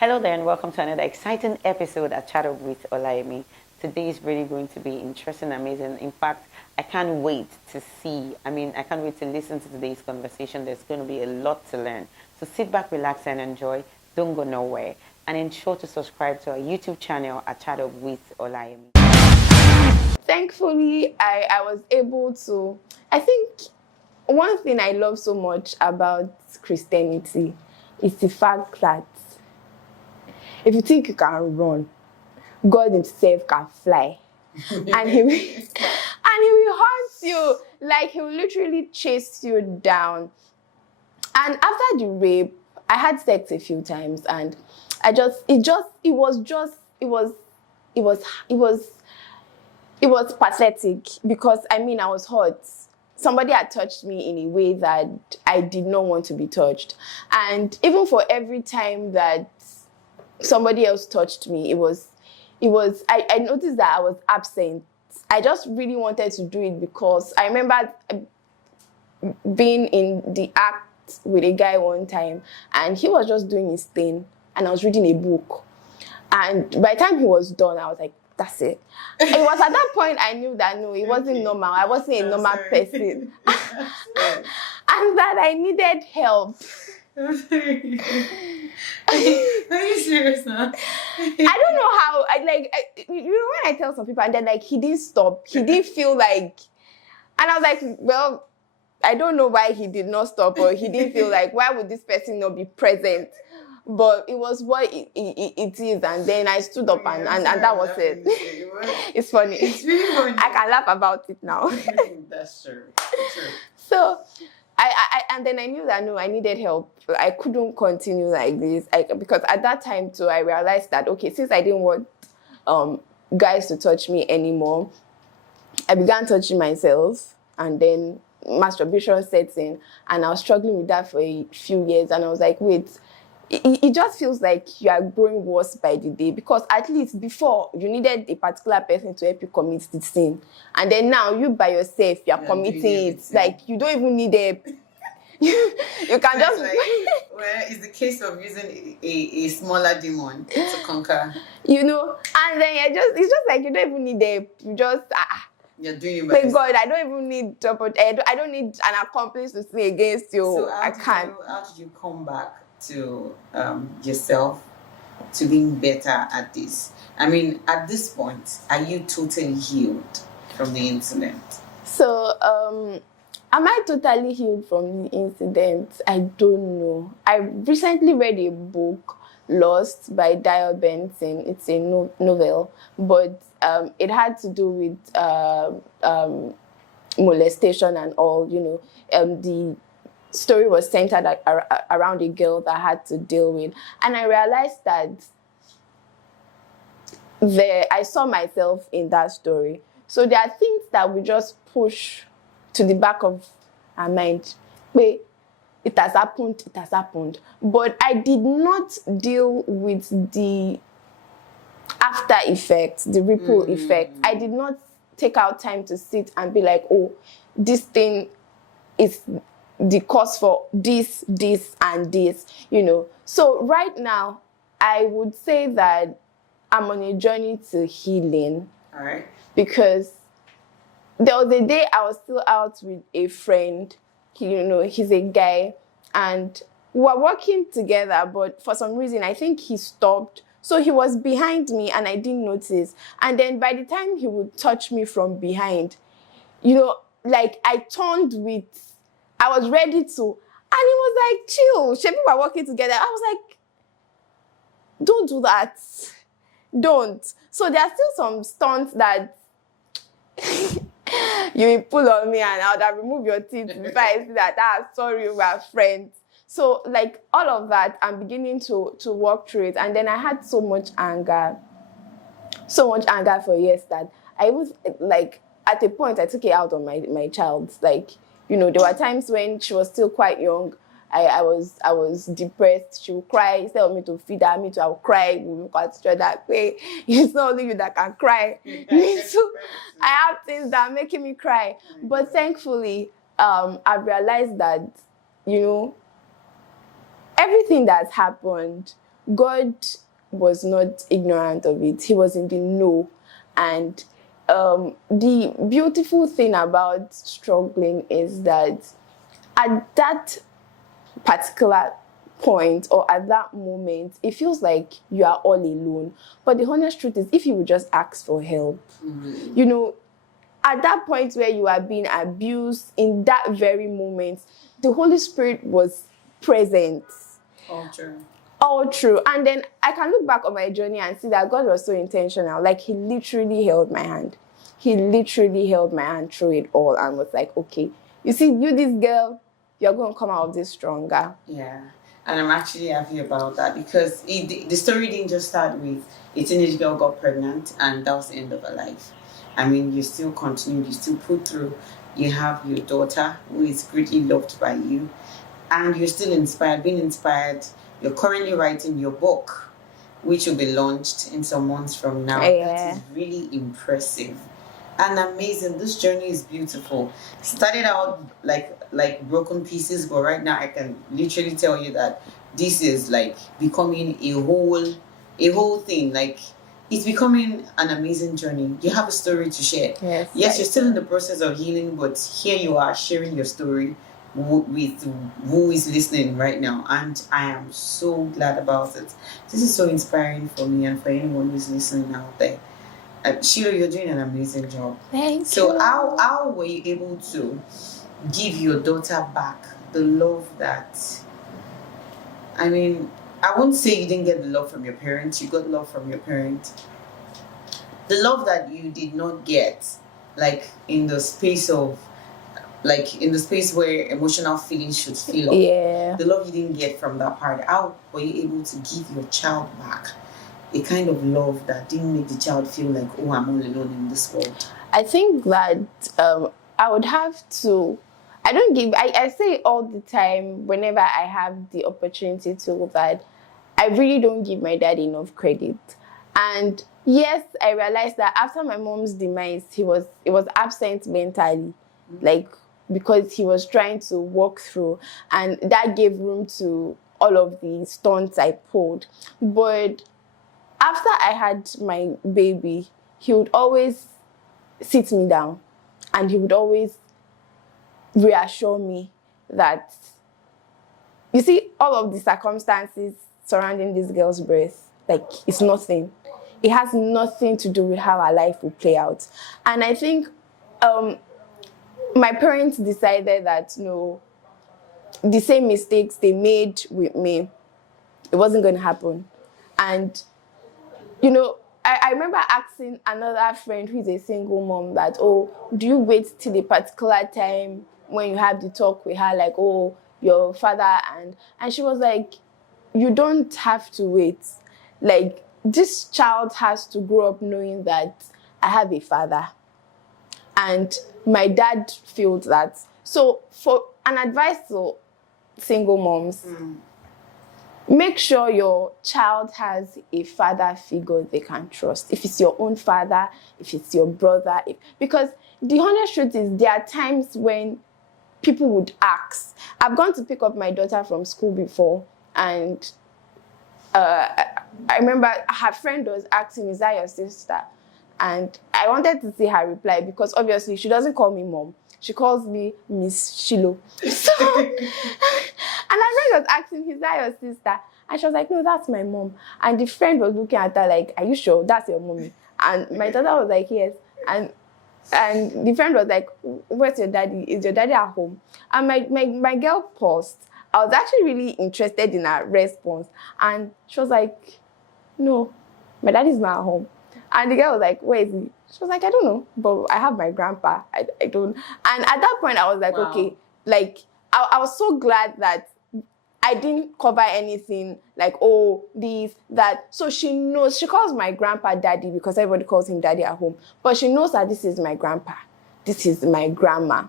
Hello there and welcome to another exciting episode at Chat Up with Olayemi. Today is really going to be interesting, amazing. In fact, I can't wait to I can't wait to listen to today's conversation. There's going to be a lot to learn. So sit back, relax and enjoy. Don't go nowhere. And ensure to subscribe to our YouTube channel at Chat Up with Olayemi. Thankfully, I was able to, I think one thing I love so much about Christianity is the fact that if you think you can run, God himself can fly. And he will hunt you. Like, he will literally chase you down. And after the rape, I had sex a few times, and it was pathetic because I was hurt. Somebody had touched me in a way that I did not want to be touched. And even for every time that somebody else touched me, I noticed that I was absent. I just really wanted to do it because I remember being in the act with a guy one time, and he was just doing his thing, and I was reading a book. And by the time he was done, I was like, that's it. It was at that point I knew that no, it wasn't normal. I wasn't a normal person. And that I needed help. I'm sorry. Are you serious now? I don't know how. When I tell some people, and then he didn't stop. He didn't feel like, and I was like, well, I don't know why he did not stop, or he didn't feel like, why would this person not be present? But it was what it is, and then I stood up and that was it. It's funny. It's really funny. I can laugh about it now. That's true. So, and then I knew that no, I needed help. I couldn't continue like this. Because at that time too, I realized that okay, since I didn't want guys to touch me anymore, I began touching myself, and then masturbation sets in, and I was struggling with that for a few years, and I was like, wait. It just feels like you are growing worse by the day, because at least before you needed a particular person to help you commit the sin, and then now you by yourself you're committing it. Like you don't even need help. You can just it's the case of using a smaller demon to conquer. And then it's just like you don't even need help. You just you're doing it. Thank God, I don't even need I don't need an accomplice to sin against you. So I can't. How did you come back to yourself, to being better at this? I mean, at this point, are you totally healed from the incident? So, am I totally healed from the incident? I don't know. I recently read a book, Lost, by Dio Benson. It's a novel, but it had to do with molestation and all, the story was centered around a girl that I had to deal with. And I realized that I saw myself in that story. So there are things that we just push to the back of our mind. Wait, it has happened. But I did not deal with the after effect, the ripple effect. I did not take out time to sit and be like, oh, this thing is the cause for this, and this, So right now, I would say that I'm on a journey to healing. All right. Because there was a day I was still out with a friend. He's a guy, and we were working together, but for some reason, I think he stopped. So he was behind me, and I didn't notice. And then by the time he would touch me from behind, I turned I was ready to, and he was like, chill. People were working together. I was like, don't do that. Don't. So there are still some stunts that you will pull on me, and I would have removed your teeth before I see that, sorry, we are friends. So all of that, I'm beginning to work through it. And then I had so much anger for years that I was at a point I took it out on my child. There were times when she was still quite young. I was depressed. She would cry. Instead of me to feed her, I would cry. We look at each other. Hey, it's not only you that can cry. Me too. I have things that are making me cry. But thankfully, I've realized that, everything that's happened God was not ignorant of it. He was in the know. And the beautiful thing about struggling is that at that particular point or at that moment, it feels like you are all alone. But the honest truth is, if you would just ask for help, you know, at that point where you are being abused, in that very moment, the Holy Spirit was present. All true. All true. And then I can look back on my journey and see that God was so intentional. Like, he literally held my hand. He literally held my hand through it all and was like, okay, you see, you, this girl, you're going to come out of this stronger. Yeah. And I'm actually happy about that, because the story didn't just start with a teenage girl got pregnant and that was the end of her life. I mean, you still continue, you still put through. You have your daughter who is greatly loved by you, and you're still inspired, being inspired. You're currently writing your book, which will be launched in some months from now. Yeah. That is really impressive and amazing. This journey is beautiful. Started out like broken pieces, but right now I can literally tell you that this is like becoming a whole thing. Like, it's becoming an amazing journey. You have a story to share. Yes, you're still in the process of healing, but here you are sharing your story with who is listening right now, and I am so glad about it. This is so inspiring for me and for anyone who's listening out there. Shiloh, you're doing an amazing job. Thank you. So how were you able to give your daughter back the love that, I mean, I won't say you didn't get the love from your parents. You got love from your parents. The love that you did not get, like in the space where emotional feelings should feel up. Yeah. The love you didn't get from that part. How were you able to give your child back a kind of love that didn't make the child feel like, oh, I'm all alone in this world? I think that I would have to, I say all the time whenever I have the opportunity to, that I really don't give my dad enough credit. And yes, I realized that after my mom's demise, he was absent mentally, like, because he was trying to walk through, and that gave room to all of the stunts I pulled. But after I had my baby, he would always sit me down and he would always reassure me that, you see, all of the circumstances surrounding this girl's birth, like, it's nothing. It has nothing to do with how our life will play out. And I think my parents decided that, no, the same mistakes they made with me, it wasn't going to happen. And, you know, I remember asking another friend who is a single mom that, oh, do you wait till a particular time when you have the talk with her, like, oh, your father, and she was like, you don't have to wait. Like, this child has to grow up knowing that I have a father. And my dad feels that. So for an advice to single moms, make sure your child has a father figure they can trust. If it's your own father, if it's your brother, because the honest truth is, there are times when people would ask. I've gone to pick up my daughter from school before, and I remember her friend was asking, is that your sister? And I wanted to see her reply, because obviously she doesn't call me mom. She calls me Miss Shiloh. So, and her friend was asking, is that your sister? And she was like, no, that's my mom. And the friend was looking at her like, are you sure that's your mommy? And my daughter was like, yes. And the friend was like, where's your daddy? Is your daddy at home? And my girl paused. I was actually really interested in her response. And she was like, no, my daddy's not at home. And the girl was like, where is he? She was like, I don't know, but I have my grandpa. I don't. And at that point, I was like, wow. Okay, like, I was so glad that I didn't cover anything like, oh, this, that. So she knows, she calls my grandpa daddy because everybody calls him daddy at home. But she knows that this is my grandpa, this is my grandma,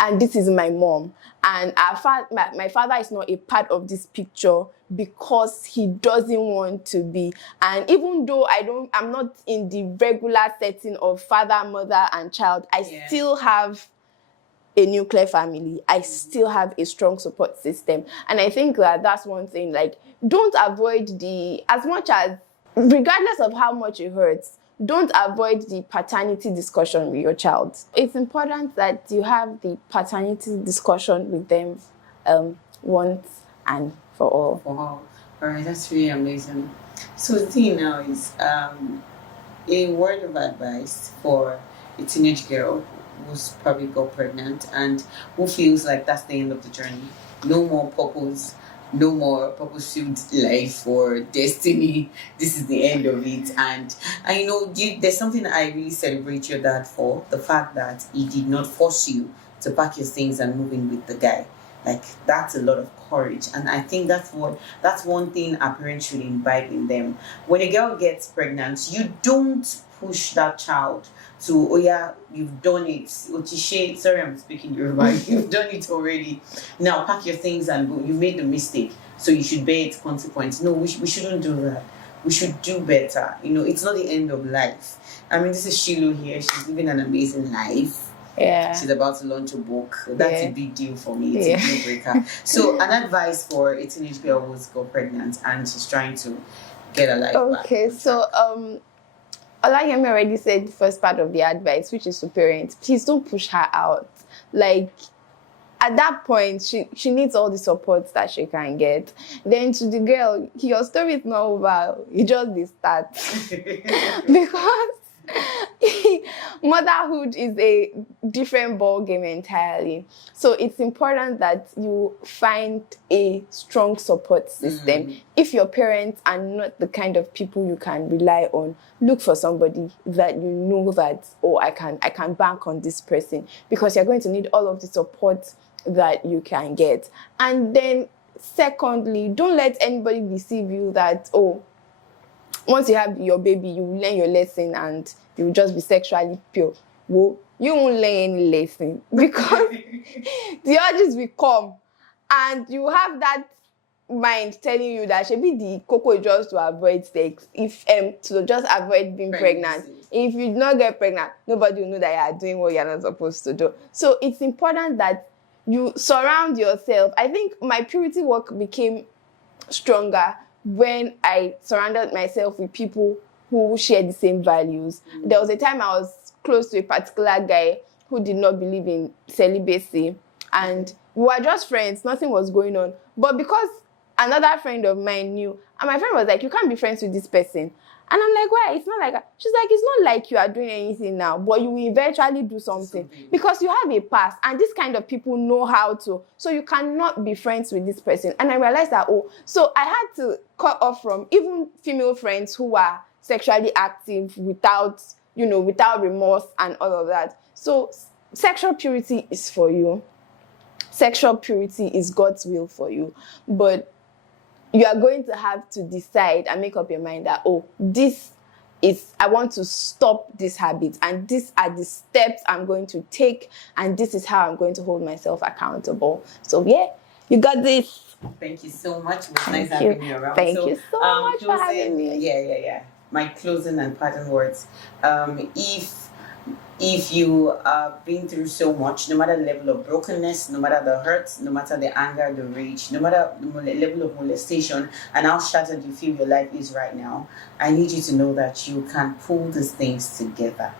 and this is my mom. And my father is not a part of this picture because he doesn't want to be. And even though I'm not in the regular setting of father, mother, and child, I still have a nuclear family, I still have a strong support system. And I think that that's one thing, like, don't avoid as much as, regardless of how much it hurts, don't avoid the paternity discussion with your child. It's important that you have the paternity discussion with them once and for all. Wow. All right, that's really amazing. So the thing now is a word of advice for a teenage girl who's probably got pregnant and who feels like that's the end of the journey. No more purpose, no more purpose-filled life or destiny. This is the end of it. And I know there's something I really celebrate your dad for, the fact that he did not force you to pack your things and move in with the guy. Like, that's a lot of courage. And I think that's one thing our parents should imbibe in them. When a girl gets pregnant, you don't push that child to, oh yeah, you've done it. Otishe, sorry I'm speaking Yoruba, you've done it already. Now pack your things and go. You made the mistake, so you should bear its consequence. No, we shouldn't do that. We should do better. It's not the end of life. I mean, this is Shiloh here. She's living an amazing life. Yeah. She's about to launch a book. That's a big deal for me. It's a deal breaker. So, an advice for a teenage girl who's got pregnant and she's trying to get her life back. Okay, so Olayemi already said the first part of the advice, which is to parents. Please don't push her out. Like, at that point, she needs all the support that she can get. Then to the girl, your story is not over. You just the start. Because motherhood is a different ball game entirely. So it's important that you find a strong support system. If your parents are not the kind of people you can rely on, look for somebody that you know that, oh, I can bank on this person, because you're going to need all of the support that you can get. And then secondly, don't let anybody deceive you that, oh, once you have your baby, you will learn your lesson and you will just be sexually pure. Well, you won't learn any lesson, because the urges will come and you have that mind telling you that should be the cocoa is just to avoid sex, to just avoid being pregnant. If you do not get pregnant, nobody will know that you are doing what you're not supposed to do. So it's important that you surround yourself. I think my purity work became stronger when I surrounded myself with people who share the same values. There was a time I was close to a particular guy who did not believe in celibacy, and we were just friends, nothing was going on. But because another friend of mine knew, and my friend was like, you can't be friends with this person. And I'm like, why? It's not like that. She's like, it's not like you are doing anything now, but you will eventually do something because you have a past, and this kind of people know how to. So you cannot be friends with this person. And I realized that, so I had to cut off from even female friends who are sexually active without remorse and all of that. So sexual purity is for you. Sexual purity is God's will for you. But you are going to have to decide and make up your mind that, I want to stop this habit, and these are the steps I'm going to take, and this is how I'm going to hold myself accountable. So yeah, you got this. Thank you so much. It was nice having you around. Thank you so much for having me. Yeah. My closing and parting words. If you have been through so much, no matter the level of brokenness, no matter the hurt, no matter the anger, the rage, no matter the level of molestation, and how shattered you feel your life is right now, I need you to know that you can pull these things together.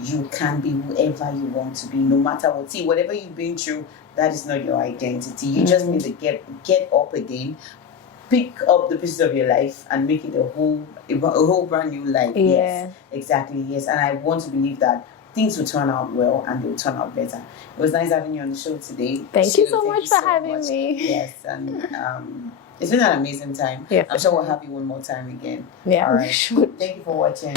You can be whoever you want to be, no matter what. See, whatever you've been through, that is not your identity. You just need to get up again, pick up the pieces of your life and make it a whole brand new life. Yeah. Yes, exactly. Yes, and I want to believe that things will turn out well and they'll turn out better. It was nice having you on the show today. Thank you so much for having me. Yes, and it's been an amazing time. Yeah, I'm sure we'll have you one more time again. Yeah, all right. we should. Thank you for watching.